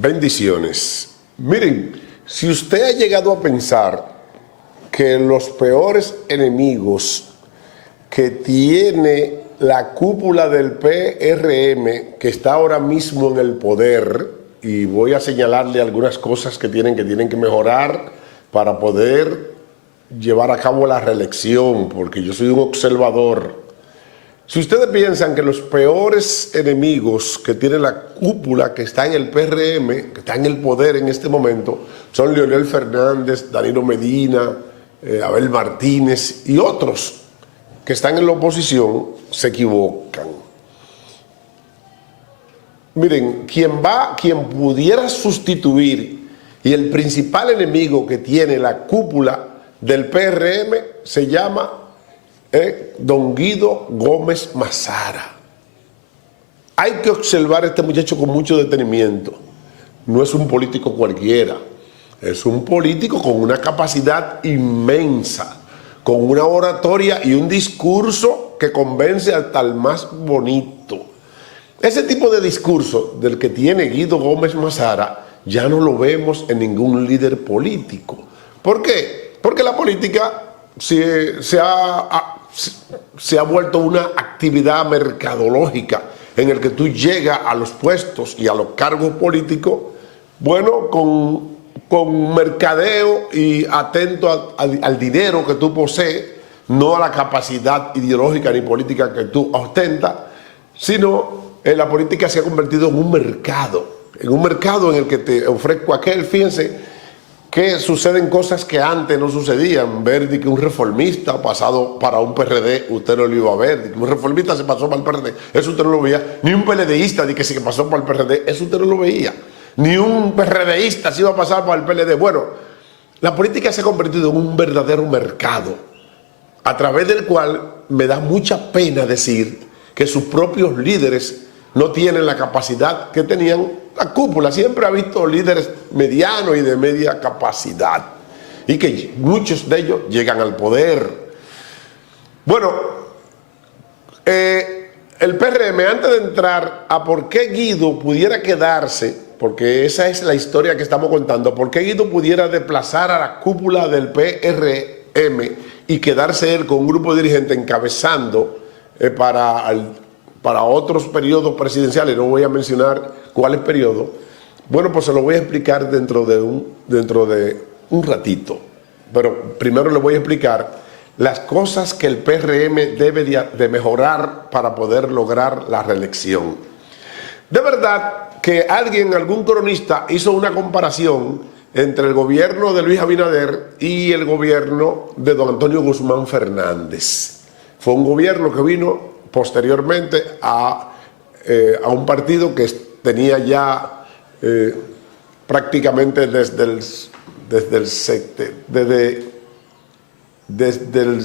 Bendiciones. Miren, si usted ha llegado a pensar que los peores enemigos que tiene la cúpula del PRM, que está ahora mismo en el poder, y voy a señalarle algunas cosas que tienen que mejorar para poder llevar a cabo la reelección, porque yo soy un observador. Si ustedes piensan que los peores enemigos que tiene la cúpula que está en el PRM, que está en el poder en este momento, son Leonel Fernández, Danilo Medina, Abel Martínez y otros que están en la oposición, se equivocan. Miren, quien pudiera sustituir y el principal enemigo que tiene la cúpula del PRM se llama Don Guido Gómez Mazara. Hay que observar a este muchacho con mucho detenimiento. No es un político cualquiera, es un político con una capacidad inmensa, con una oratoria y un discurso que convence hasta el más bonito. Ese tipo de discurso del que tiene Guido Gómez Mazara ya no lo vemos en ningún líder político. ¿Por qué? Porque la política se ha vuelto una actividad mercadológica en el que tú llegas a los puestos y a los cargos políticos, bueno, con mercadeo y atento al dinero que tú posees, no a la capacidad ideológica ni política que tú ostentas, sino la política se ha convertido en un mercado en el que te ofrezco aquel. Fíjense que suceden cosas que antes no sucedían. Ver de que un reformista pasado para un PRD, usted no lo iba a ver. De que un reformista se pasó para el PRD, eso usted no lo veía. Ni un PLDista de que se pasó para el PRD, eso usted no lo veía. Ni un PRDista se iba a pasar para el PLD. Bueno, la política se ha convertido en un verdadero mercado, a través del cual me da mucha pena decir que sus propios líderes no tienen la capacidad que tenían la cúpula. Siempre ha visto líderes medianos y de media capacidad, y que muchos de ellos llegan al poder. Bueno, el PRM, antes de entrar a por qué Guido pudiera quedarse, porque esa es la historia que estamos contando, por qué Guido pudiera desplazar a la cúpula del PRM y quedarse él con un grupo de dirigentes encabezando para otros periodos presidenciales. No voy a mencionar cuáles periodos. Bueno, pues se lo voy a explicar dentro de un ratito. Pero primero le voy a explicar las cosas que el PRM debe de mejorar para poder lograr la reelección. De verdad que algún cronista hizo una comparación entre el gobierno de Luis Abinader y el gobierno de don Antonio Guzmán Fernández. Fue un gobierno que vino posteriormente a un partido que tenía ya prácticamente desde el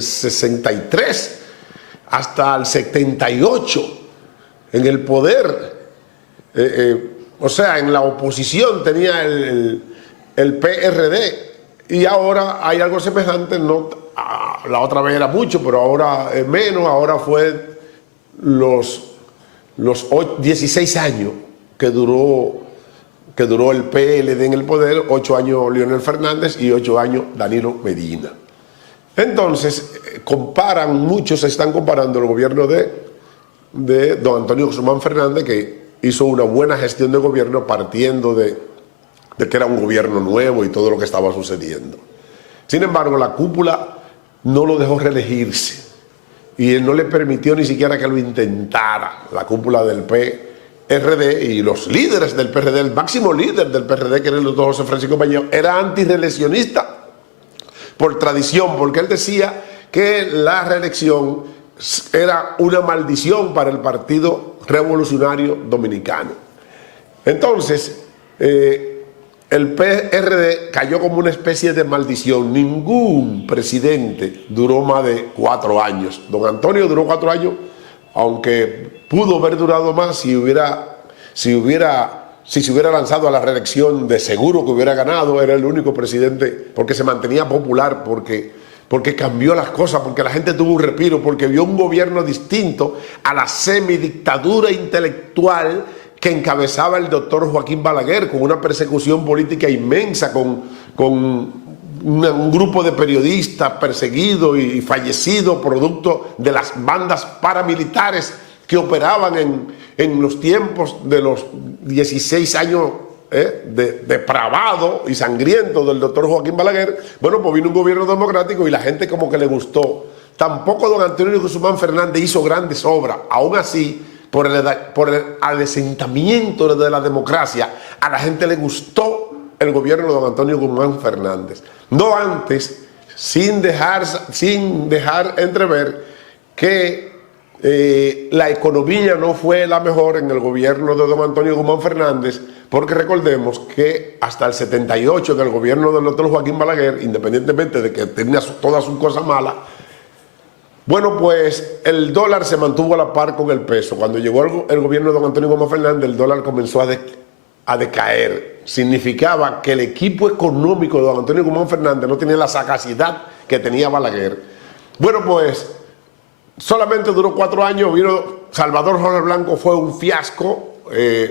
63 hasta el 78 en el poder. O sea, en la oposición tenía el PRD, y ahora hay algo semejante. La otra vez era mucho, pero ahora es menos. Ahora fue los 16 años que duró el PLD en el poder, 8 años Leonel Fernández y 8 años Danilo Medina. Entonces, muchos están comparando el gobierno de don Antonio Guzmán Fernández, que hizo una buena gestión de gobierno partiendo de que era un gobierno nuevo y todo lo que estaba sucediendo. Sin embargo, la cúpula no lo dejó reelegirse, y él no le permitió ni siquiera que lo intentara. La cúpula del PRD y los líderes del PRD, el máximo líder del PRD, que era el doctor José Francisco Peña, era antirreeleccionista por tradición, porque él decía que la reelección era una maldición para el Partido Revolucionario Dominicano. Entonces, el PRD cayó como una especie de maldición. Ningún presidente duró más de 4 años. Don Antonio duró 4 años, aunque pudo haber durado más si se hubiera lanzado a la reelección. De seguro que hubiera ganado. Era el único presidente, porque se mantenía popular, porque cambió las cosas, porque la gente tuvo un respiro, porque vio un gobierno distinto a la semidictadura intelectual que encabezaba el doctor Joaquín Balaguer, con una persecución política inmensa, con un grupo de periodistas perseguidos y fallecidos producto de las bandas paramilitares que operaban en los tiempos de los 16 años depravado y sangriento del doctor Joaquín Balaguer. Bueno, pues vino un gobierno democrático y la gente como que le gustó. Tampoco don Antonio Guzmán Fernández hizo grandes obras. Aún así, por el adesentamiento de la democracia, a la gente le gustó el gobierno de don Antonio Guzmán Fernández. No antes, sin dejar entrever que la economía no fue la mejor en el gobierno de don Antonio Guzmán Fernández, porque recordemos que hasta el 78, en el gobierno del doctor Joaquín Balaguer, independientemente de que tenía todas sus cosas malas, bueno, pues el dólar se mantuvo a la par con el peso. Cuando llegó el gobierno de don Antonio Guzmán Fernández, el dólar comenzó a decaer. Significaba que el equipo económico de don Antonio Guzmán Fernández no tenía la sagacidad que tenía Balaguer. Bueno, pues solamente duró 4 años, vino Salvador Jorge Blanco, fue un fiasco,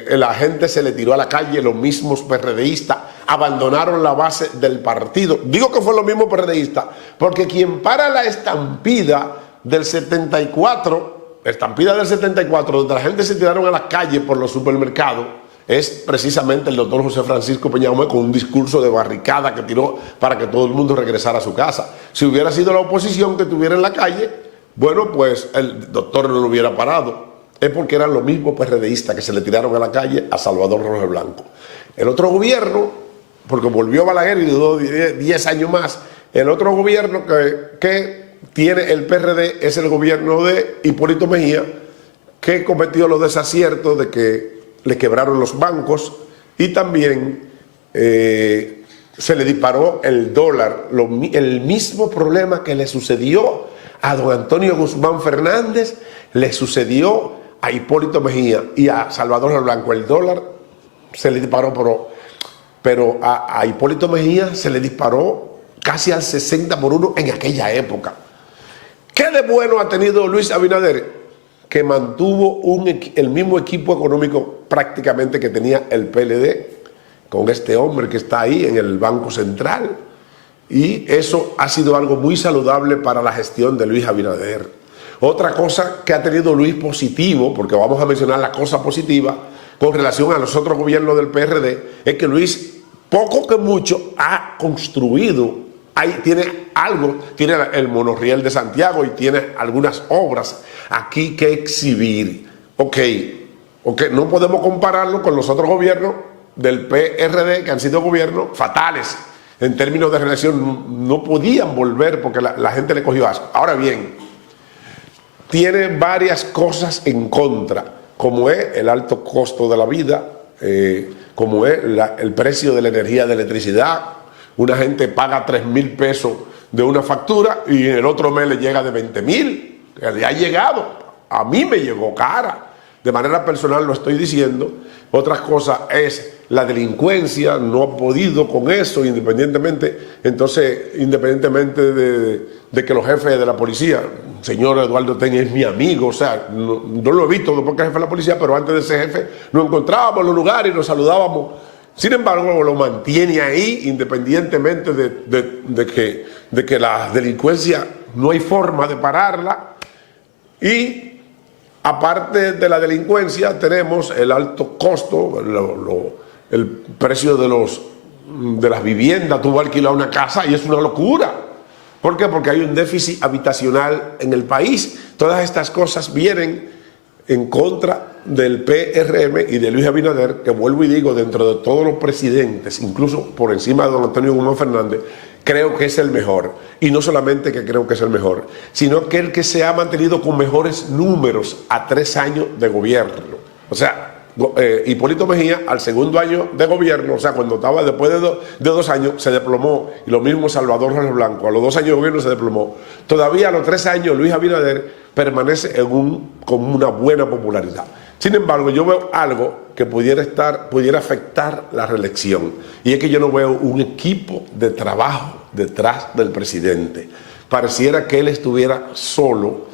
la gente se le tiró a la calle, los mismos PRDistas abandonaron la base del partido. Digo que fue los mismos PRDistas, porque quien para la estampida del 74, donde la gente se tiraron a la calle por los supermercados, es precisamente el doctor José Francisco Peña Gómez, con un discurso de barricada que tiró para que todo el mundo regresara a su casa. Si hubiera sido la oposición que estuviera en la calle, bueno, pues el doctor no lo hubiera parado. Es porque eran los mismos PRDistas que se le tiraron a la calle a Salvador Jorge Blanco. El otro gobierno, porque volvió Balaguer y duró 10 años más, el otro gobierno que tiene el PRD es el gobierno de Hipólito Mejía, que cometió los desaciertos de que le quebraron los bancos y también se le disparó el dólar, el mismo problema que le sucedió a don Antonio Guzmán Fernández, le sucedió a Hipólito Mejía y a Salvador Blanco. El dólar se le disparó, pero a Hipólito Mejía se le disparó casi al 60-1 en aquella época. ¿Qué de bueno ha tenido Luis Abinader? Que mantuvo el mismo equipo económico prácticamente que tenía el PLD, con este hombre que está ahí en el Banco Central, y eso ha sido algo muy saludable para la gestión de Luis Abinader. Otra cosa que ha tenido Luis positivo, porque vamos a mencionar la cosa positiva con relación a los otros gobiernos del PRD, es que Luis, poco que mucho, ha construido. Ahí tiene algo, tiene el monorriel de Santiago y tiene algunas obras aquí que exhibir. Ok, no podemos compararlo con los otros gobiernos del PRD que han sido gobiernos fatales en términos de relación, no podían volver porque la gente le cogió asco. Ahora bien, tiene varias cosas en contra, como es el alto costo de la vida, como es el precio de la energía de electricidad. Una gente paga 3,000 pesos de una factura y en el otro mes le llega de 20,000. Le ha llegado. A mí me llegó cara. De manera personal lo estoy diciendo. Otra cosa es la delincuencia. No ha podido con eso independientemente. Entonces, independientemente de que los jefes de la policía, señor Eduardo Teña es mi amigo, o sea, no lo he visto porque es jefe de la policía, pero antes de ser jefe nos encontrábamos en los lugares y nos saludábamos. Sin embargo, lo mantiene ahí independientemente de que la delincuencia no hay forma de pararla. Y aparte de la delincuencia tenemos el alto costo, el precio de las viviendas. Tú vas a alquilar una casa y es una locura. ¿Por qué? Porque hay un déficit habitacional en el país. Todas estas cosas vienen en contra del PRM y de Luis Abinader, que vuelvo y digo, dentro de todos los presidentes, incluso por encima de don Antonio Guzmán Fernández, creo que es el mejor. Y no solamente que creo que es el mejor, sino que el que se ha mantenido con mejores números a 3 años de gobierno. O sea, Hipólito Mejía al segundo año de gobierno, o sea, cuando estaba después de 2 años, se desplomó. Y lo mismo Salvador Jorge Blanco, a los 2 años de gobierno se desplomó. Todavía a los 3 años Luis Abinader permanece con una buena popularidad. Sin embargo, yo veo algo que pudiera afectar la reelección, y es que yo no veo un equipo de trabajo detrás del presidente. Pareciera que él estuviera solo,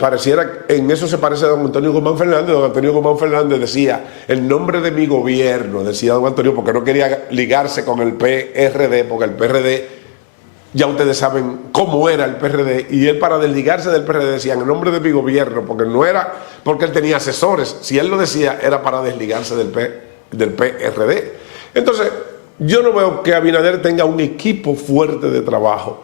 pareciera, en eso se parece a don Antonio Guzmán Fernández. Don Antonio Guzmán Fernández decía, el nombre de mi gobierno, decía don Antonio, porque no quería ligarse con el PRD, porque el PRD, ya ustedes saben cómo era el PRD, y él para desligarse del PRD decía, en el nombre de mi gobierno, porque no era porque él tenía asesores, si él lo decía era para desligarse del PRD. Entonces, yo no veo que Abinader tenga un equipo fuerte de trabajo.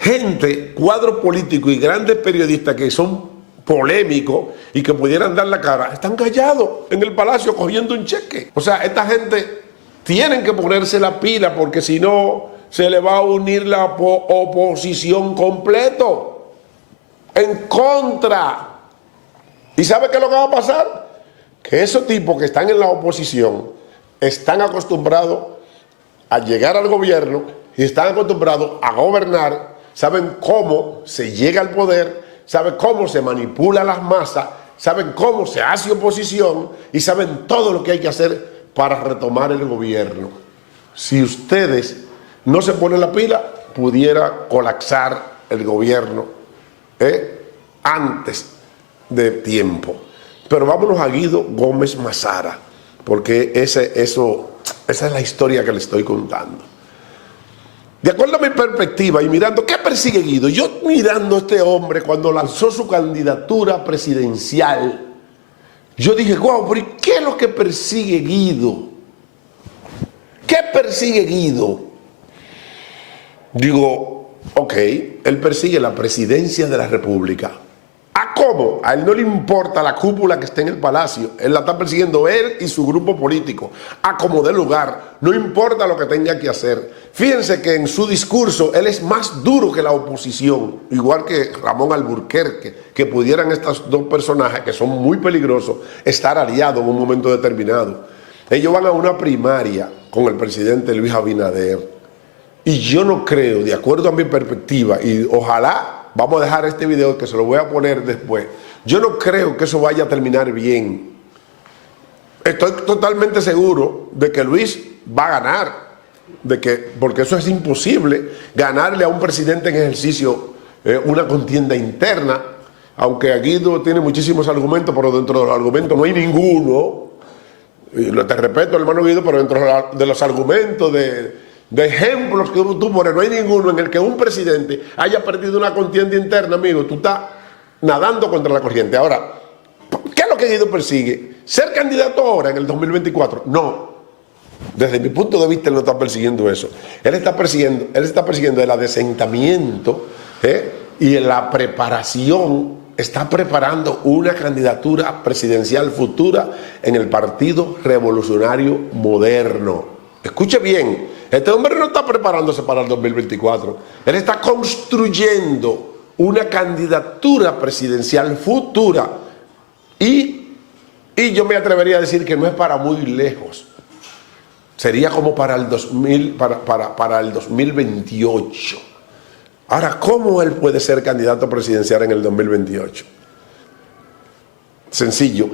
Gente, cuadro político y grandes periodistas que son polémicos y que pudieran dar la cara, están callados en el palacio cogiendo un cheque. O sea, esta gente tienen que ponerse la pila porque si no se le va a unir la oposición completo en contra. ¿Y sabe qué es lo que va a pasar? Que esos tipos que están en la oposición están acostumbrados a llegar al gobierno y están acostumbrados a gobernar. Saben cómo se llega al poder, saben cómo se manipula las masas, saben cómo se hace oposición y saben todo lo que hay que hacer para retomar el gobierno. Si ustedes no se ponen la pila, pudiera colapsar el gobierno antes de tiempo. Pero vámonos a Guido Gómez Mazara, porque esa es la historia que le estoy contando. De acuerdo a mi perspectiva y mirando, ¿qué persigue Guido? Yo mirando a este hombre cuando lanzó su candidatura presidencial, yo dije, wow, pero ¿qué es lo que persigue Guido? ¿Qué persigue Guido? Digo, ok, él persigue la presidencia de la República. ¿A cómo? A él no le importa la cúpula que esté en el palacio. Él la está persiguiendo él y su grupo político. A como dé lugar. No importa lo que tenga que hacer. Fíjense que en su discurso él es más duro que la oposición. Igual que Ramón Alburquerque. Que pudieran estos dos personajes que son muy peligrosos estar aliados en un momento determinado. Ellos van a una primaria con el presidente Luis Abinader. Y yo no creo, de acuerdo a mi perspectiva, y ojalá... Vamos a dejar este video que se lo voy a poner después. Yo no creo que eso vaya a terminar bien. Estoy totalmente seguro de que Luis va a ganar. Porque eso es imposible, ganarle a un presidente en ejercicio una contienda interna. Aunque Guido tiene muchísimos argumentos, pero dentro de los argumentos no hay ninguno. Te respeto, hermano Guido, pero dentro de los argumentos de ejemplos que tú pones, no hay ninguno en el que un presidente haya perdido una contienda interna, amigo. Tú estás nadando contra la corriente. Ahora, ¿qué es lo que Guido persigue? ¿Ser candidato ahora en el 2024? No. Desde mi punto de vista, él no está persiguiendo eso. Él está persiguiendo el adesentamiento y la preparación. Está preparando una candidatura presidencial futura en el Partido Revolucionario Moderno. Escuche bien, este hombre no está preparándose para el 2024. Él está construyendo una candidatura presidencial futura. Y yo me atrevería a decir que no es para muy lejos. Sería como para el 2028. Ahora, ¿cómo él puede ser candidato presidencial en el 2028? Sencillo.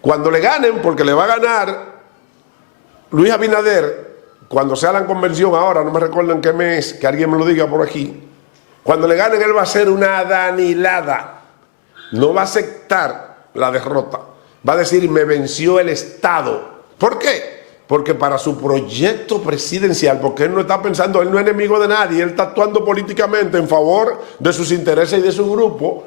Cuando le ganen, porque le va a ganar Luis Abinader, cuando sea la convención ahora, no me recuerdo en qué mes, que alguien me lo diga por aquí, cuando le ganen él va a hacer una adanilada, no va a aceptar la derrota, va a decir me venció el Estado. ¿Por qué? Porque para su proyecto presidencial, porque él no está pensando, él no es enemigo de nadie, él está actuando políticamente en favor de sus intereses y de su grupo,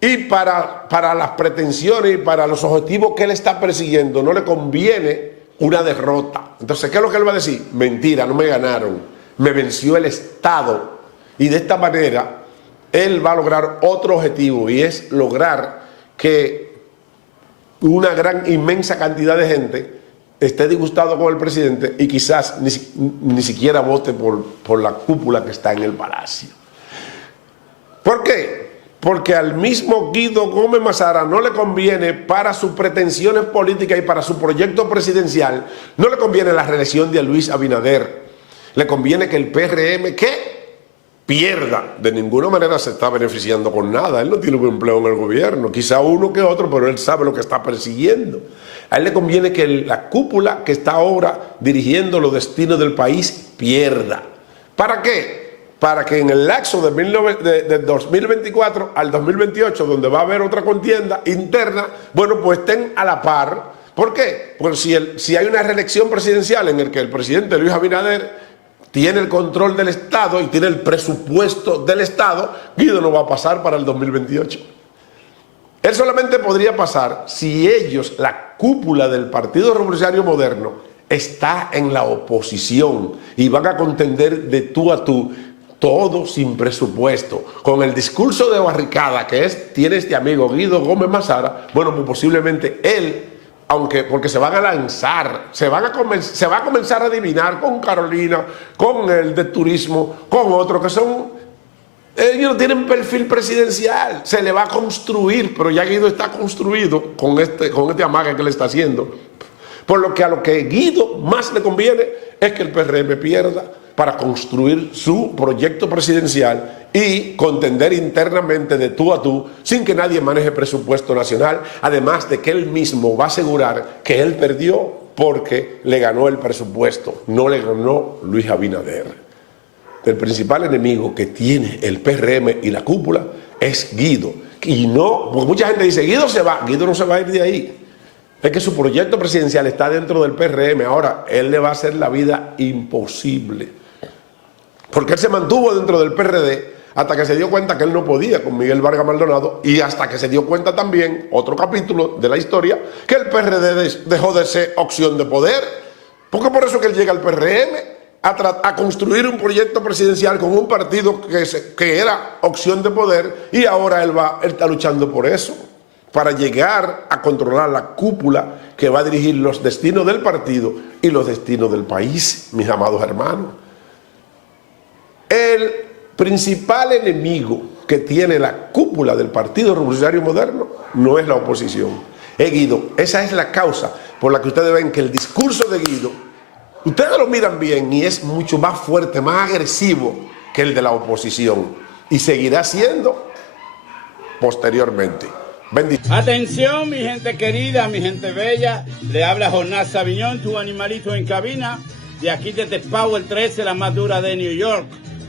y para las pretensiones y para los objetivos que él está persiguiendo, no le conviene una derrota. Entonces, ¿qué es lo que él va a decir? Mentira, no me ganaron, me venció el Estado. Y de esta manera, él va a lograr otro objetivo, y es lograr que una gran, inmensa cantidad de gente esté disgustado con el presidente y quizás ni siquiera vote por la cúpula que está en el palacio. ¿Por qué? Porque al mismo Guido Gómez Mazara no le conviene, para sus pretensiones políticas y para su proyecto presidencial, no le conviene la reelección de Luis Abinader. Le conviene que el PRM, ¿qué? Pierda. De ninguna manera se está beneficiando con nada. Él no tiene un empleo en el gobierno, quizá uno que otro, pero él sabe lo que está persiguiendo. A él le conviene que la cúpula que está ahora dirigiendo los destinos del país pierda. ¿Para qué? para que en el lapso de 2024 al 2028, donde va a haber otra contienda interna, bueno, pues estén a la par. ¿Por qué? Porque si hay una reelección presidencial en la que el presidente Luis Abinader tiene el control del Estado y tiene el presupuesto del Estado, Guido no va a pasar para el 2028. Él solamente podría pasar si ellos, la cúpula del Partido Revolucionario Moderno, está en la oposición y van a contender de tú a tú, todo sin presupuesto, con el discurso de barricada que tiene este amigo Guido Gómez Mazara. Bueno, pues posiblemente él, porque se van a lanzar, se va a comenzar a adivinar con Carolina, con el de turismo, con otros que son, ellos no tienen perfil presidencial, se le va a construir, pero ya Guido está construido con este amague que le está haciendo. Por lo que a lo que Guido más le conviene es que el PRM pierda para construir su proyecto presidencial y contender internamente de tú a tú sin que nadie maneje presupuesto nacional, además de que él mismo va a asegurar que él perdió porque le ganó el presupuesto, no le ganó Luis Abinader. El principal enemigo que tiene el PRM y la cúpula es Guido. Y no, porque mucha gente dice, Guido se va, Guido no se va a ir de ahí. Es que su proyecto presidencial está dentro del PRM. Ahora, él le va a hacer la vida imposible. Porque él se mantuvo dentro del PRD hasta que se dio cuenta que él no podía con Miguel Vargas Maldonado y hasta que se dio cuenta también, otro capítulo de la historia, que el PRD dejó de ser opción de poder. Porque por eso que él llega al PRM a construir un proyecto presidencial con un partido que era opción de poder y ahora él está luchando por eso, para llegar a controlar la cúpula que va a dirigir los destinos del partido y los destinos del país, mis amados hermanos. El principal enemigo que tiene la cúpula del Partido Revolucionario Moderno no es la oposición, es Guido. Esa es la causa por la que ustedes ven que el discurso de Guido, ustedes lo miran bien y es mucho más fuerte, más agresivo que el de la oposición y seguirá siendo posteriormente. Atención, mi gente querida, mi gente bella, le habla Jonás Saviñón, tu animalito en cabina, de aquí desde Power 13, la más dura de New York,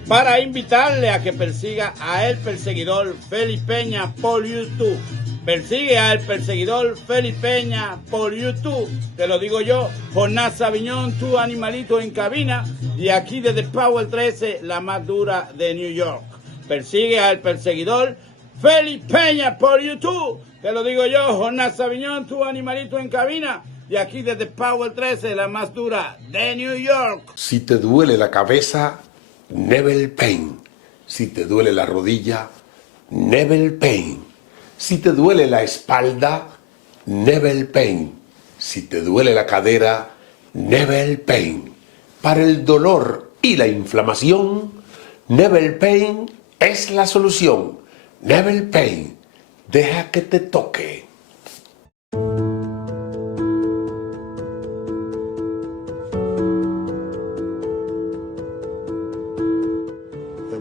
para invitarle a que persiga a el perseguidor Félix Peña por YouTube. Persigue al perseguidor Félix Peña por YouTube, te lo digo yo, Jonás Saviñón, tu animalito en cabina, de aquí desde Power 13, la más dura de New York. Persigue al perseguidor Félix Peña por YouTube, te lo digo yo, Jonás Saviñón, tu animalito en cabina, y aquí desde Power 13, la más dura de New York. Si te duele la cabeza, Nebel Pain. Si te duele la rodilla, Nebel Pain. Si te duele la espalda, Nebel Pain. Si te duele la cadera, Nebel Pain. Para el dolor y la inflamación, Nebel Pain es la solución. Nebel Pain, deja que te toque.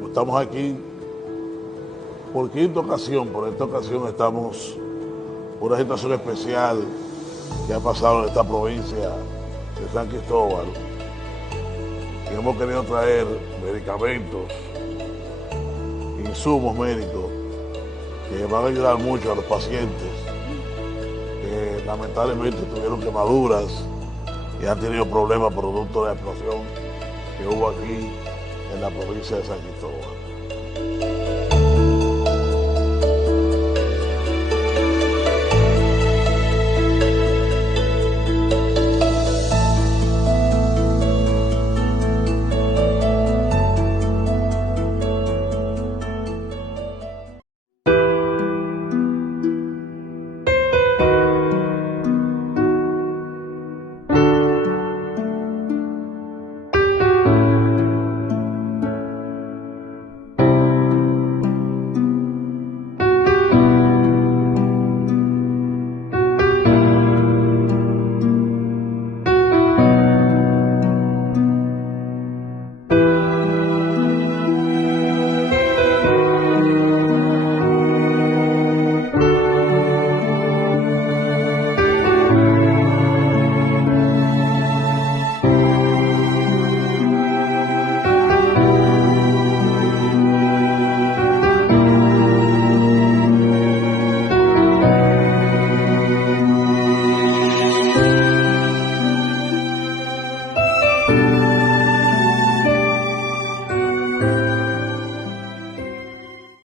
Estamos aquí por quinta ocasión. Por esta ocasión estamos por una situación especial que ha pasado en esta provincia de San Cristóbal. Y hemos querido traer medicamentos, insumos médicos que van a ayudar mucho a los pacientes que lamentablemente tuvieron quemaduras y han tenido problemas producto de la explosión que hubo aquí en la provincia de San Cristóbal.